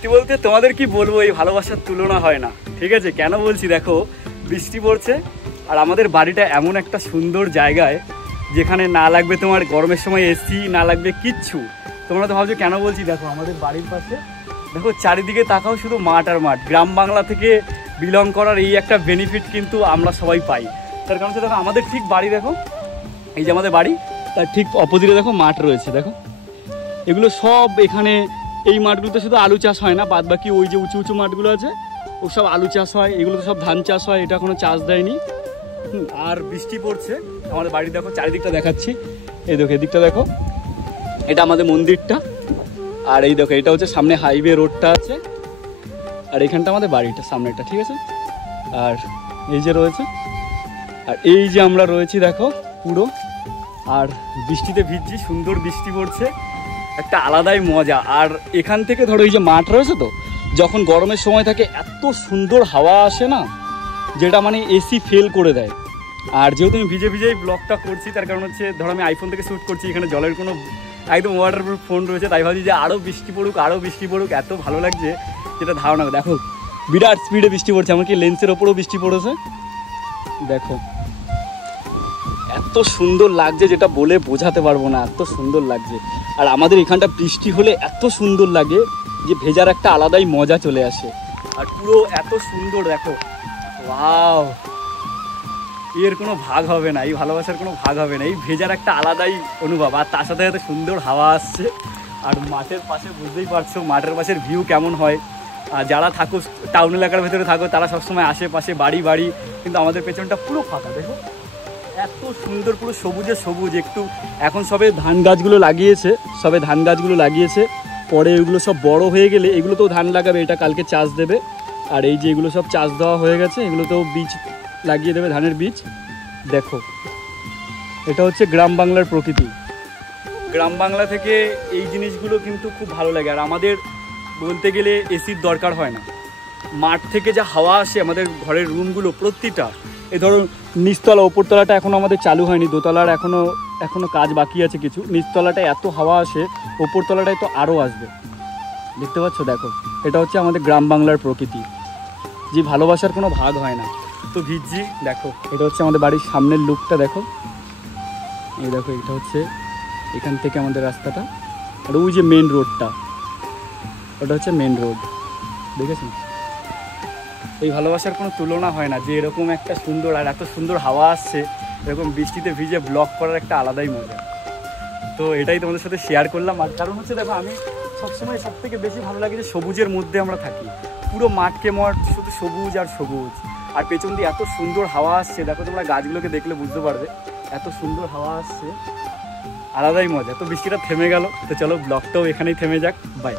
সত্যি বলতে তোমাদের কি বলবো, এই ভালোবাসার তুলনা হয় না। ঠিক আছে, কেন বলছি দেখো, বৃষ্টি পড়ছে আর আমাদের বাড়িটা এমন একটা সুন্দর জায়গায় যেখানে না লাগবে তোমার গরমের সময় এসি, না লাগবে কিচ্ছু। তোমরা তো ভাবছো কেন বলছি, দেখো আমাদের বাড়ির পাশে দেখো চারিদিকে তাকাও শুধু মাঠ আর মাঠ। গ্রাম বাংলা থেকে বিলং করার এই একটা বেনিফিট কিন্তু আমরা সবাই পাই। তার কারণ হচ্ছে দেখো আমাদের ঠিক বাড়ি, দেখো এই যে আমাদের বাড়ি, তার ঠিক অপোজিটে দেখো মাঠ রয়েছে। দেখো এগুলো সব এখানে, এই মাঠগুলোতে শুধু আলু চাষ হয় না, বাদ বাকি ওই যে উঁচু উঁচু মাঠগুলো আছে ও সব আলু চাষ হয়, এগুলোতে সব ধান চাষ হয়, এটা কোনো চাষ দেয়নি। আর বৃষ্টি পড়ছে, আমাদের বাড়ি দেখো চারিদিকটা দেখাচ্ছি, এই দেখো এদিকটা দেখো, এটা আমাদের মন্দিরটা, আর এই দেখো এটা হচ্ছে সামনে হাইওয়ে রোডটা আছে, আর এখানটা আমাদের বাড়িটা সামনেটা। ঠিক আছে, আর এই যে রয়েছে, আর এই যে আমরা রয়েছি দেখো পুরো, আর বৃষ্টিতে ভিজছি, সুন্দর বৃষ্টি পড়ছে, একটা আলাদাই মজা। আর এখান থেকে ধরো এই যে মাঠ রয়েছে, তো যখন গরমের সময় থাকে এত সুন্দর হাওয়া আসে না, যেটা মানে এসি ফেল করে দেয়। আর যেহেতু আমি ভিজে ভিজেই ব্লগটা করছি, তার কারণ হচ্ছে ধরো আমি আইফোন থেকে শ্যুট করছি, এখানে জলের কোনো একদম ওয়াটারপ্রুফ ফোন রয়েছে, তাই ভাবছি যে আরও বৃষ্টি পড়ুক, আরও বৃষ্টি পড়ুক, এত ভালো লাগছে যেটা ধারণা। দেখো বিরাট স্পিডে বৃষ্টি পড়ছে, এমনকি লেন্সের ওপরেও বৃষ্টি পড়েছে। দেখো এত সুন্দর লাগছে যেটা বলে বোঝাতে পারবো না, এত সুন্দর লাগছে। আর আমাদের এখানটা বৃষ্টি হলে এত সুন্দর লাগে যে ভেজার একটা আলাদাই মজা চলে আসে। আর পুরো এত সুন্দর, দেখো ওয়াও, এর কোনো ভাগ হবে না, এই ভালোবাসার কোনো ভাগ হবে না, এই ভেজার একটা আলাদাই অনুভব। আর তার সাথে সাথে সুন্দর হাওয়া আসছে, আর মাঠের পাশে বুঝতেই পারছো মাঠের পাশের ভিউ কেমন হয়। আর যারা থাকো টাউন এলাকার ভেতরে থাকো তারা সবসময় আশেপাশে বাড়ি বাড়ি, কিন্তু আমাদের পেছনটা পুরো ফাঁকা। দেখো এত সুন্দর, পুরো সবুজে সবুজ। একটু এখন সবে ধান গাছগুলো লাগিয়েছে, পরে এগুলো সব বড় হয়ে গেলে এগুলো তো ধান লাগাবে, এটা কালকে চাষ দেবে। আর এই যে এগুলো সব চাষ দেওয়া হয়ে গেছে, এগুলো তো বীজ লাগিয়ে দেবে, ধানের বীজ। দেখো এটা হচ্ছে গ্রাম বাংলার প্রকৃতি। গ্রাম বাংলা থেকে এই জিনিসগুলো কিন্তু খুব ভালো লাগে। আর আমাদের বলতে গেলে এসির দরকার হয় না, মাঠ থেকে যা হাওয়া আসে, আমাদের ঘরের রুমগুলো প্রতিটা, এই ধরো নিচতলা ওপরতলাটা এখনও আমাদের চালু হয়নি, দোতলার এখনও কাজ বাকি আছে কিছু, নিচতলাটায় এত হাওয়া আসে, ওপরতলাটায় তো আরও আসবে। দেখতে পাচ্ছ, দেখো এটা হচ্ছে আমাদের গ্রাম বাংলার প্রকৃতি, যে ভালোবাসার কোনো ভাগ হয় না। তো ভিজছি, দেখো এটা হচ্ছে আমাদের বাড়ির সামনের লুকটা, দেখো এই দেখো এটা হচ্ছে এখান থেকে আমাদের রাস্তাটা, আর ওই যে মেন রোডটা, ওটা হচ্ছে মেন রোড, দেখেছেন? এই ভালোবাসার কোনো তুলনা হয় না, যে এরকম একটা সুন্দর আর এত সুন্দর হাওয়া আসছে, এরকম বৃষ্টিতে ভিজে ব্লগ করার একটা আলাদাই মজা। তো এটাই তোমাদের সাথে শেয়ার করলাম। আর কারণ হচ্ছে দেখো, আমি সবসময় সব থেকে বেশি ভালো লাগে যে সবুজের মধ্যে আমরা থাকি, পুরো মাঠকে মাঠ শুধু সবুজ আর সবুজ, আর পেছন দিয়ে এত সুন্দর হাওয়া আসছে। দেখো তোমরা গাছগুলোকে দেখলে বুঝতে পারবে, এত সুন্দর হাওয়া আসছে, আলাদাই মজা। তো বৃষ্টিটা থেমে গেল, তো চলো ব্লগটাও এখানেই থেমে যাক, বাই।